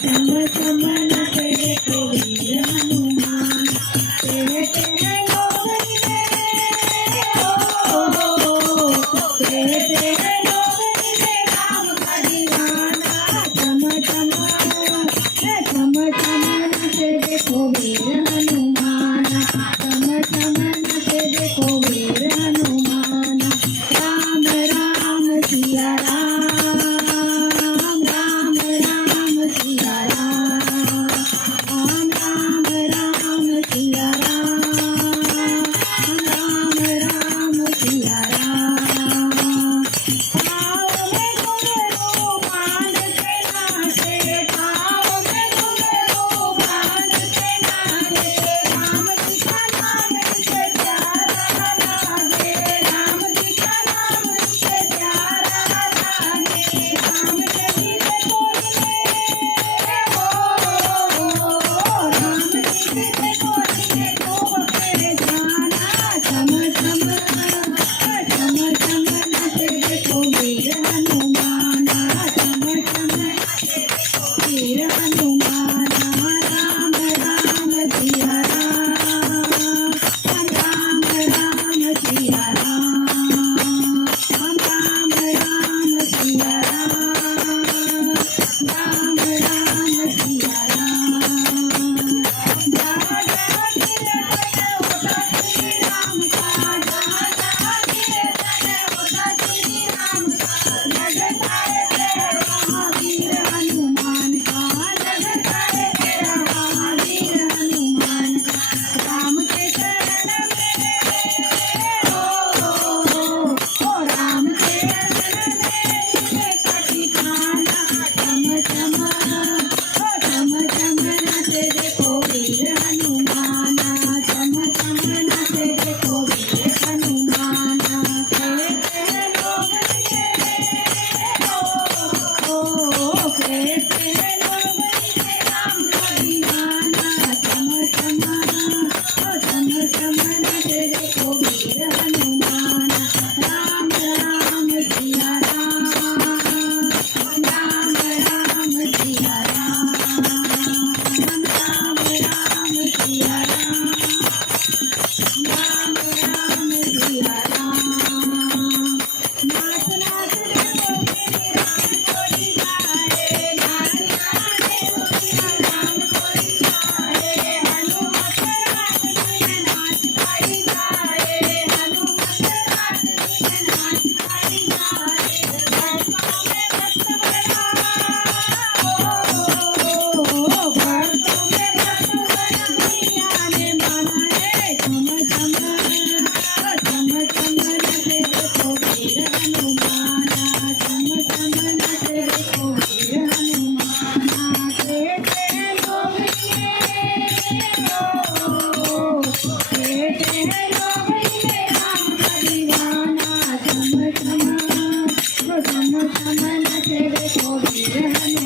चम चम नचे देखो वीर हनुमान कहते हैं लोग इसे कहते हैं लोग इसे राम का दीवाना चम चम नचे देखो वीर हनुमान चम चम नचे देखो वीर हनुमान राम राम सिया राम राम राम सिया राम राम राम सिया राम राम राम सिया राम पाँव में घुंघरू बांध के नाचे पाँव में घुंघरू बांध के नाचे राम जी का नाम इसे प्यारा लागे राम जी का नाम इसे प्यारा लागे राम जी से बोलिए राम जी से बोलिए खूब परेशाना चम चम नचे देखो वीर हनुमान चम चम नचे देखो वीर हनुमान राम राम सिया राम राम राम सिया राम राम राम सिया राम राम राम सिया राम जहाँ जहाँ कीर्तन होता श्री राम का जहाँ जहाँ कीर्तन होता श्री राम का लगता है तेरा महावीर हनुमान का लगता है तेरा महावीर हनुमान का राम के शरण में राम के शरण में ठिकाना चम चम नचे देखो वीर हनुमान चम चम नचे देखो वीर हनुमान कहते हैं लोग इसे कहते हैं लोग इसे राम का दीवाना चम चम नचे देखो वीर हनुमान राम राम सिया राम राम राम सिया राम राम राम सिया राम राम राम सिया राम नाच नाच देखो मेरे राम कोई गाए नाच नाच देखो मेरा राम कोई गाए हनुमत रात में नाच पाई गाए हनुमत रात में नाच पाई गाए भक्तों में भक्त बना भक्तों में भक्त बना मैया ने माना है चम चम नचे देखो वीर हनुमान चम चम नचे देखो वीर हनुमान कहते हैं लोग इसे कहते हैं लोग इसे राम का दीवाना चम चम नचे देखो वीर हनुमान